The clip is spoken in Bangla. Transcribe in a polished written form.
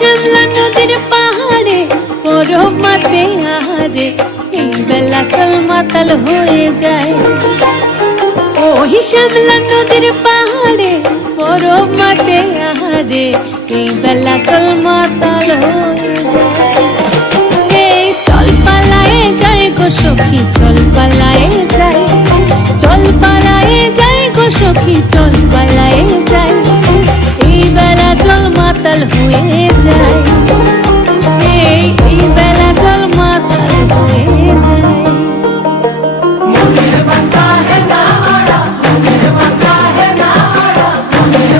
শ্যামলা নদীর পাহাড়ে বরফ মাতে আহারে, এই বেলা চল মাতাল হয়ে যায়। ওই শ্যামলা নদীর পাহাড়ে বরফ মাতে আহারে, এই বেলা চল মাতাল হয়ে যায়। এই চল পালায়ে যায় গো সখী, চল পালায়ে যায়, চল পালায়ে যায় গো সখী, চল পালায়ে